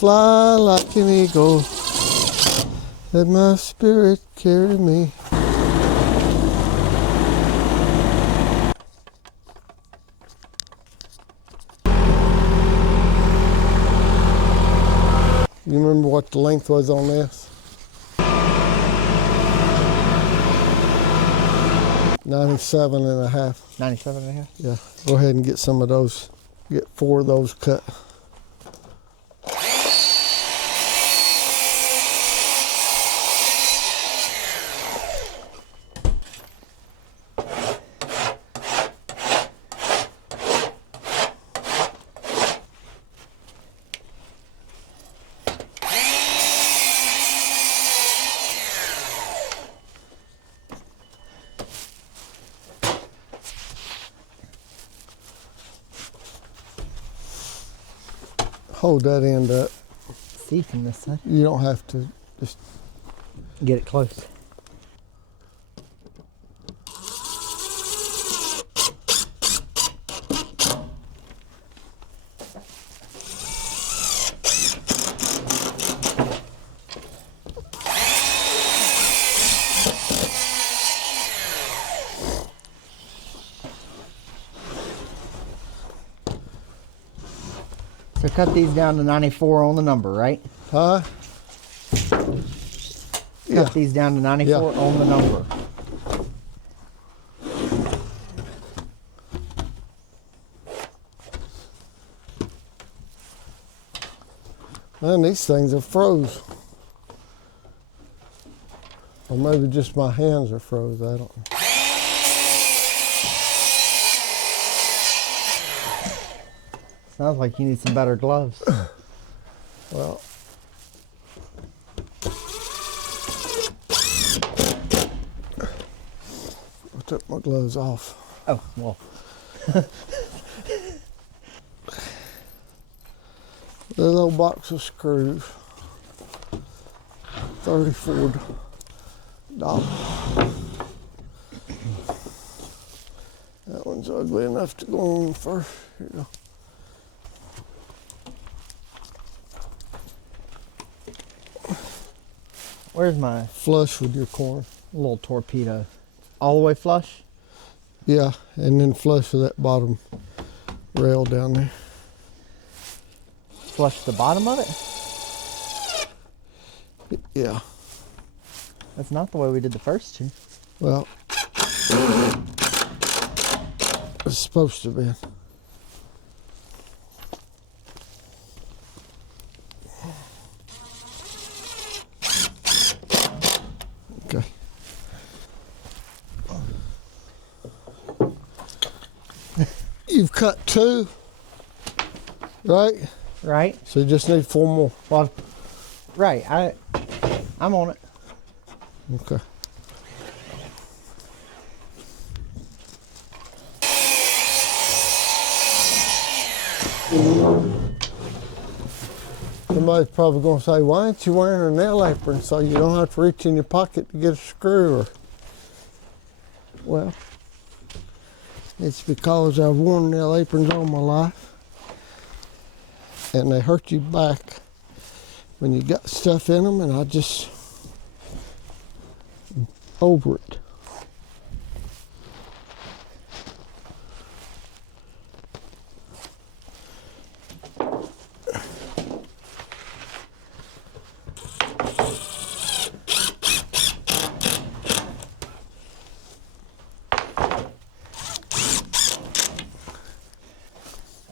fly like an eagle. Let my spirit carry me. You remember what the length was on this? 97 and a half. 97 and a half? Yeah, go ahead and get some of those. Get 4 of those cut. Hold that end up. See from this side. You don't have to just get it close. So cut these down to 94 on the number, right? Huh? Cut these down to 94 on the number. Man, these things are froze. Or maybe just my hands are froze, I don't know. Sounds like you need some better gloves. Well, I took my gloves off. Oh, well. The little box of screws, $34. That one's ugly enough to go on first. Here you go. Where's my Flush with your corner. little torpedo? All the way flush? Yeah, and then flush with that bottom rail down there. Flush the bottom of it? Yeah. That's not the way we did the first two. Well, it's supposed to be. Okay. You've cut 2, right? Right. So you just need 4 more. Well, right. I'm on it. Okay. Somebody's probably going to say, why aren't you wearing a nail apron so you don't have to reach in your pocket to get a screw? Or, well, it's because I've worn nail aprons all my life. And they hurt you back when you got stuff in them, and I just over it.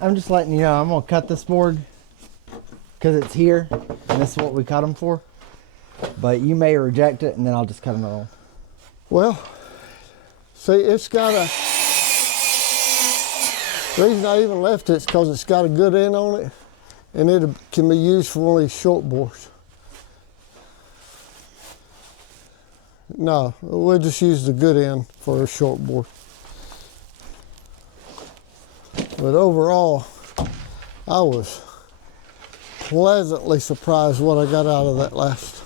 I'm just letting you know I'm going to cut this board because it's here and this is what we cut them for. But you may reject it and then I'll just cut another one. Well, see, it's got a, the reason I even left it is because it's got a good end on it, and it can be used for one of these short bores. No, we'll just use the good end for a short bore. But overall, I was pleasantly surprised what I got out of that last.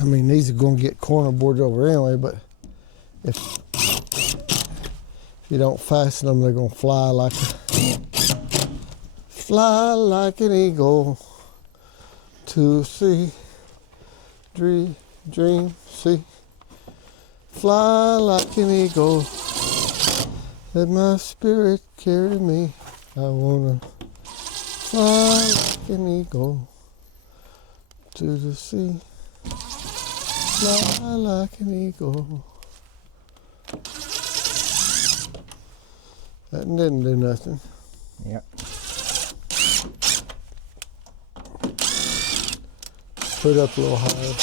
I mean, these are going to get corner boards over anyway, but if you don't fasten them, they're going to fly like an eagle to sea. Dream, see. Fly like an eagle. Let my spirit carry me. I wanna fly like an eagle to the sea. Fly like an eagle. That didn't do nothing. Yep. Put it up a little higher.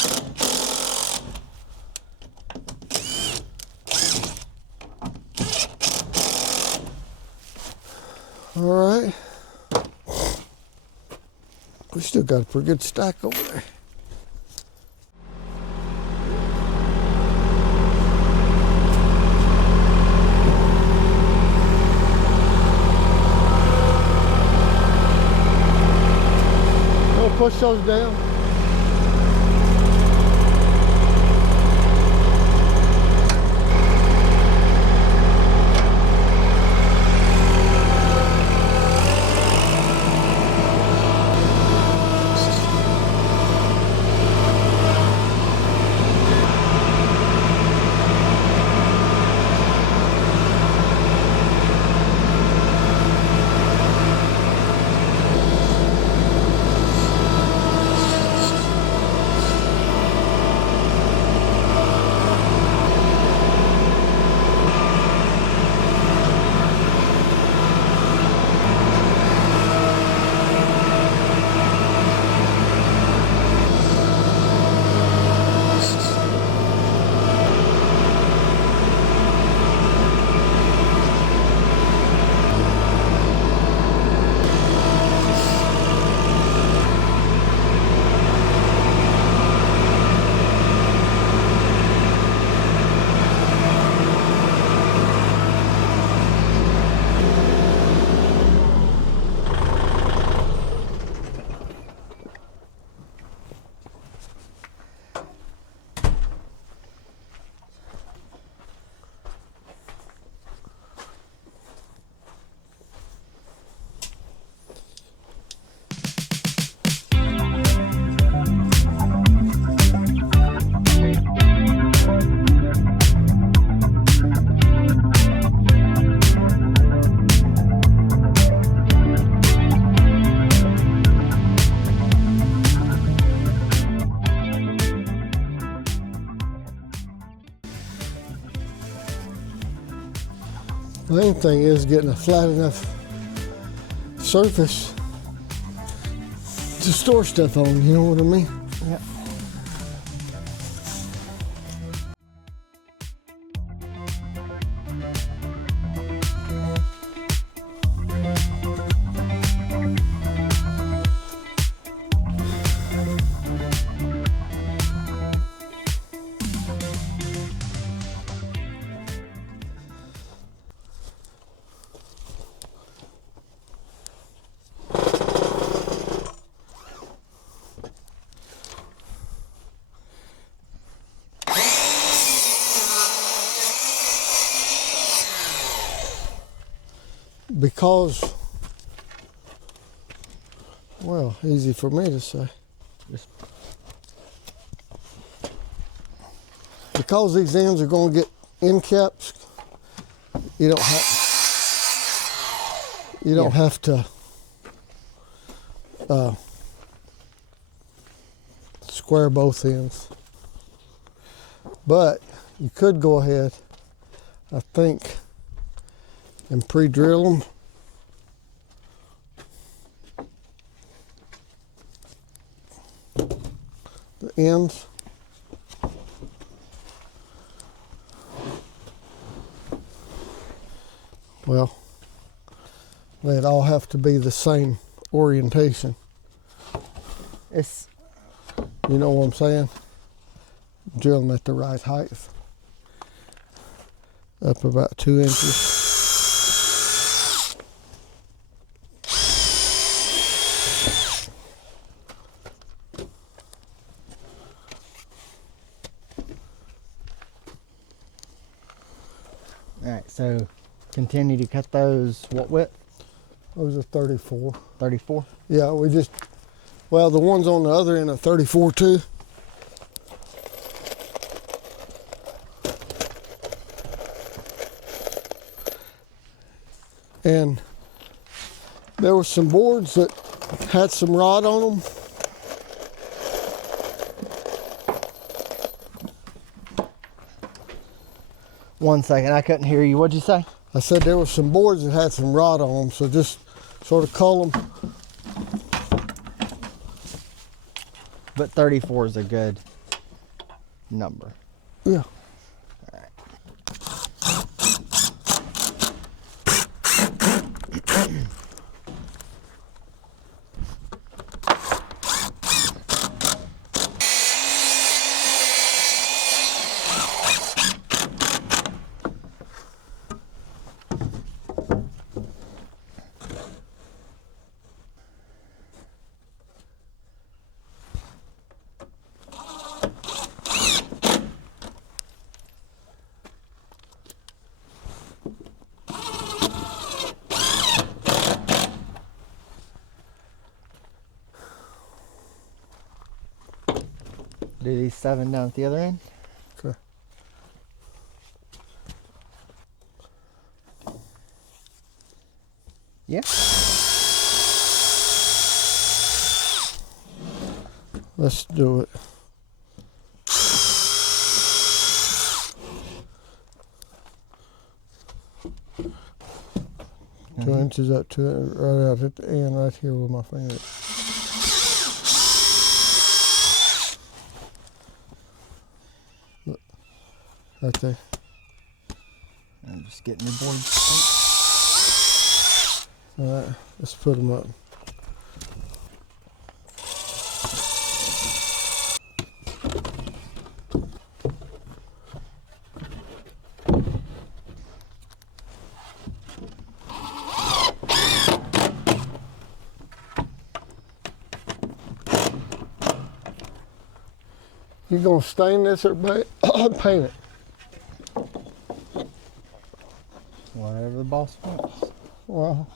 All right. We still got a pretty good stack over there. We'll push those down. The main thing is getting a flat enough surface to store stuff on, you know what I mean? Yep. Because, well, easy for me to say. Because these ends are going to get end caps, you don't have to square both ends. But you could go ahead, I think, and pre-drill them. The ends. Well, they'd all have to be the same orientation. It's, you know what I'm saying? Drill them at the right height. Up about 2 inches. All right, so continue to cut those. What width? Those are 34. 34. Yeah, well, the ones on the other end are 34 too. And there were some boards that had some rod on them. One second, I couldn't hear you. What'd you say? I said there were some boards that had some rod on them, so just sort of cull them. But 34 is a good number. Yeah. Do these 7 down at the other end. Okay. Yeah. Let's do it. Mm-hmm. 2 inches up to it, right out at the end, right here with my finger. Look, right there. I'm just getting your board. All right, let's put them up. You gonna stain this or paint it? Whatever the boss wants. Well,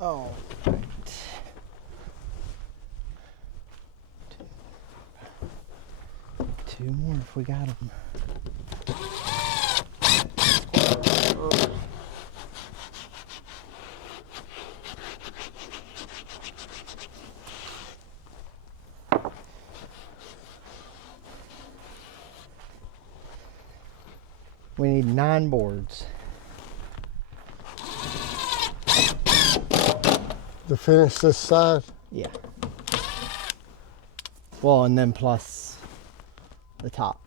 Oh, right. 2 more if we got them. We need 9 boards. to finish this side. Yeah. Well, and then plus the top.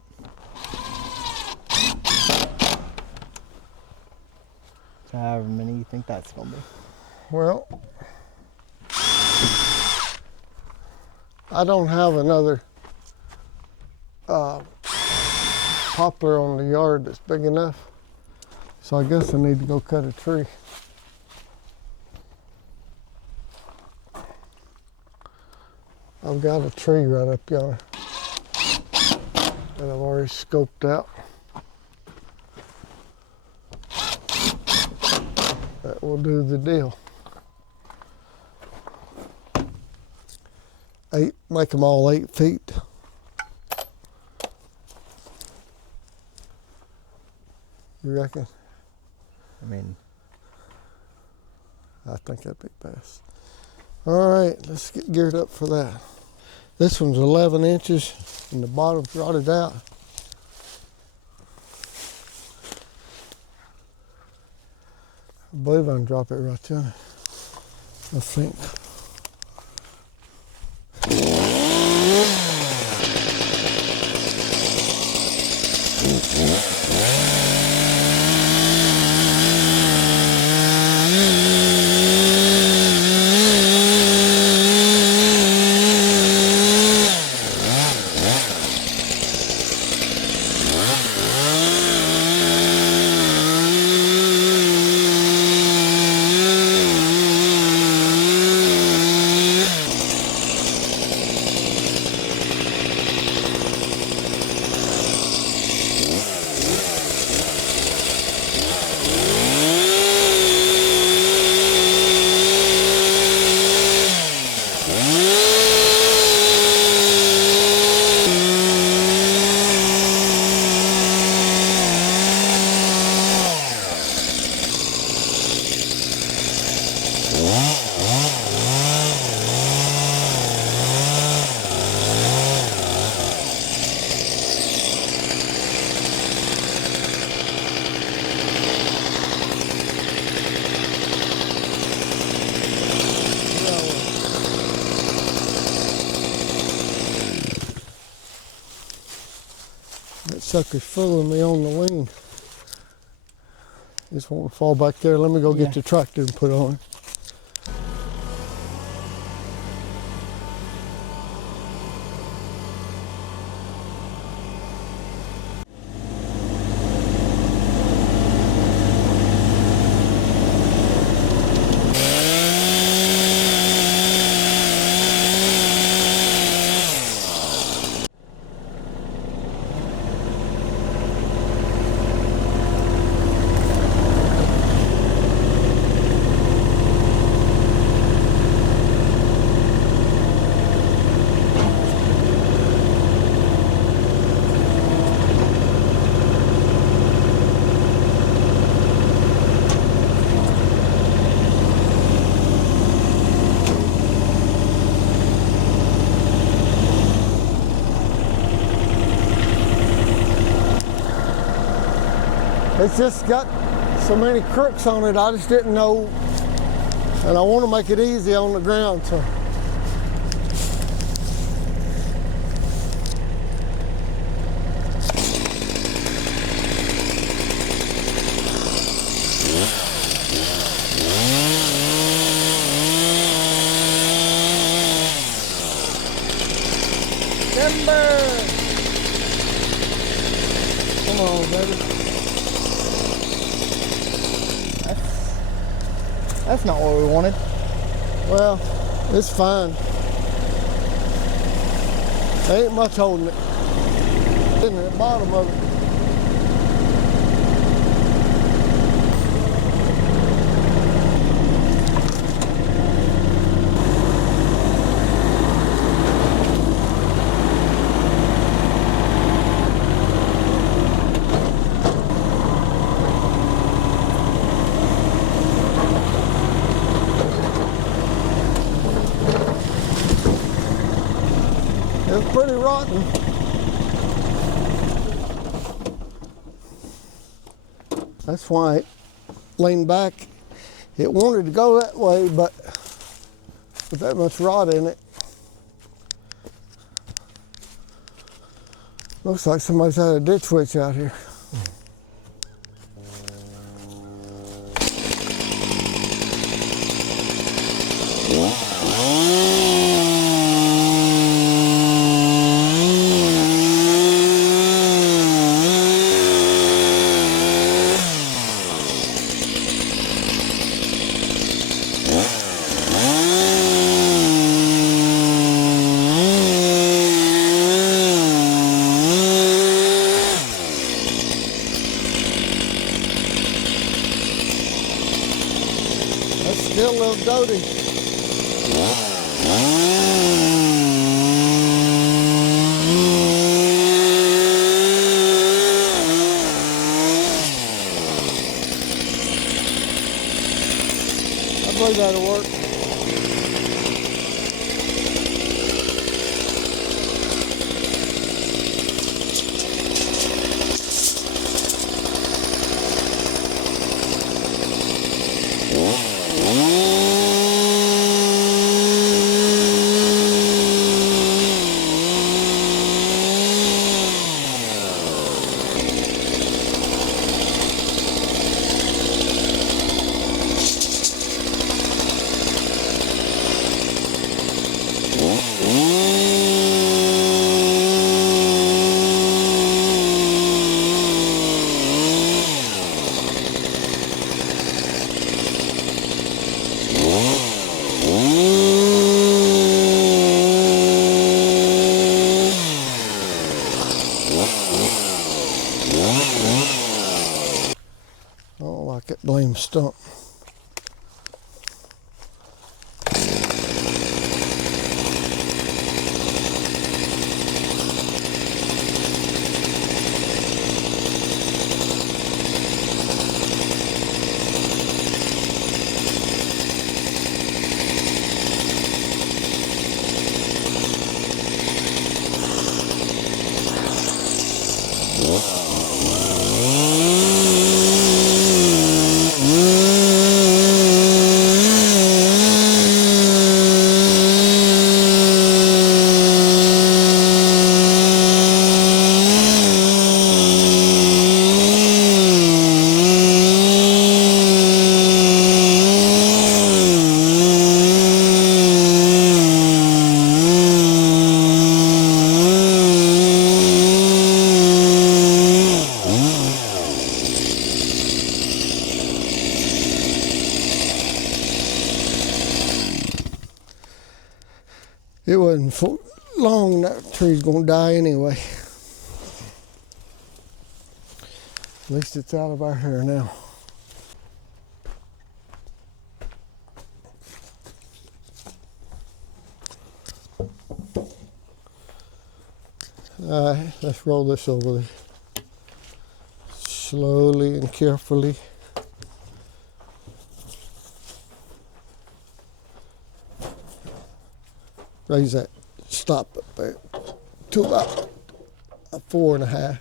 So however many you think that's gonna be. Well, I don't have another poplar on the yard that's big enough, so I guess I need to go cut a tree. I've got a tree right up yonder that I've already scoped out. That will do the deal. Make them all 8 feet. You reckon? I mean, I think that'd be best. All right, let's get geared up for that. This one's 11 inches and the bottom's rotted out. believe I can drop it right there. I think. That sucker's fooling me on the wing. Just won't fall back there. Let me go get the tractor and put on it. It's just got so many crooks on it, I just didn't know, and I want to make it easy on the ground, so. Timber! Come on, baby. That's not what we wanted. Well, it's fine. There ain't much holding it. In the bottom of it. It's pretty rotten. That's why it leaned back. It wanted to go that way, but with that much rot in it, looks like somebody's had a ditch witch out here. Still a little doty. I believe that'll work. stump. It wasn't for long that tree's gonna die anyway. At least it's out of our hair now. All right, let's roll this over there. Slowly and carefully. Raise that stop up there to about a 4.5.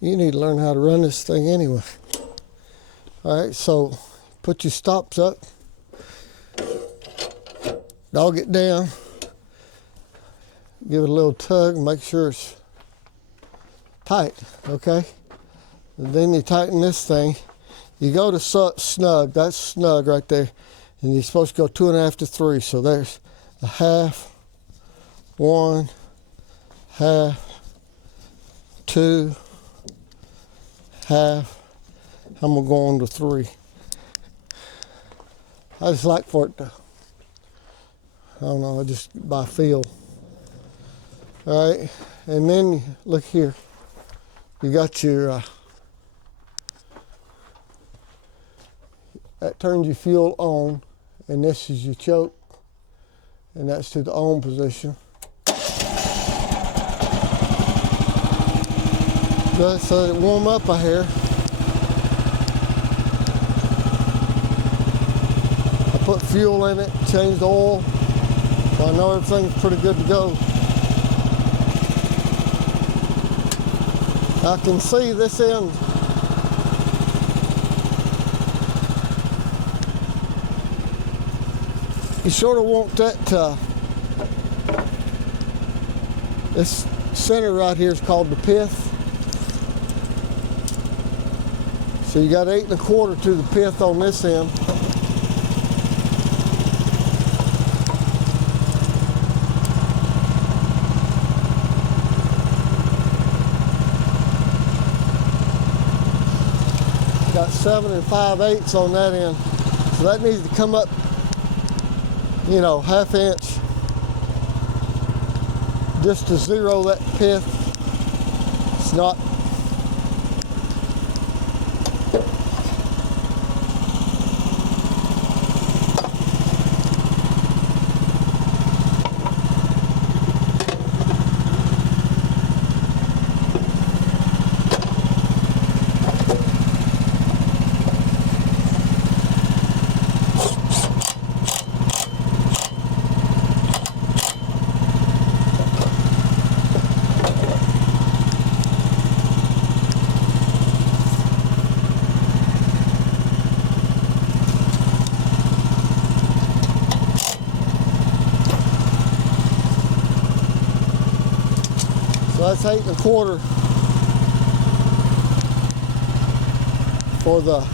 You need to learn how to run this thing anyway. All right, so put your stops up. Dog it down. Give it a little tug, make sure it's tight, okay? And then you tighten this thing. You go to snug, that's snug right there. And you're supposed to go 2.5 to 3. So there's a half, 1, half, 2, half. I'm gonna go on to 3. I just like for it to, I don't know, just by feel. All right, and then look here. You got your, that turns your fuel on, and this is your choke, and that's to the on position. Just so it warm up a hair. I put fuel in it, changed the oil, so I know everything's pretty good to go. I can see this end. You sort of want that, this center right here is called the pith. So you got 8 1/4 to the pith on this end. Got 7 5/8 on that end. So that needs to come up, you know, 1/2 inch just to zero that pith. It's not. So that's 8 1/4 for the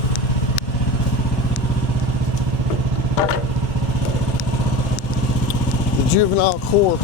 juvenile core.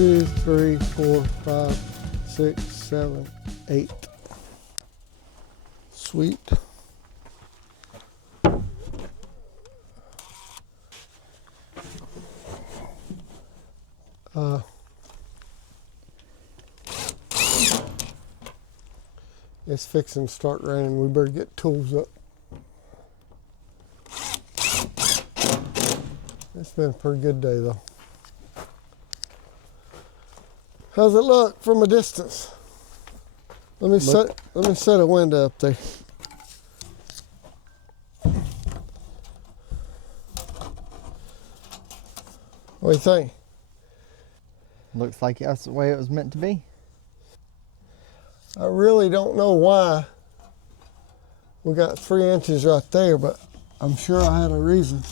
2, 3, 4, 5, 6, 7, 8. Sweet. It's fixing to start raining. We better get tools up. It's been a pretty good day though. How's it look from a distance? Let me set a window up there. What do you think? Looks like that's the way it was meant to be. I really don't know why we got 3 inches right there, but I'm sure I had a reason.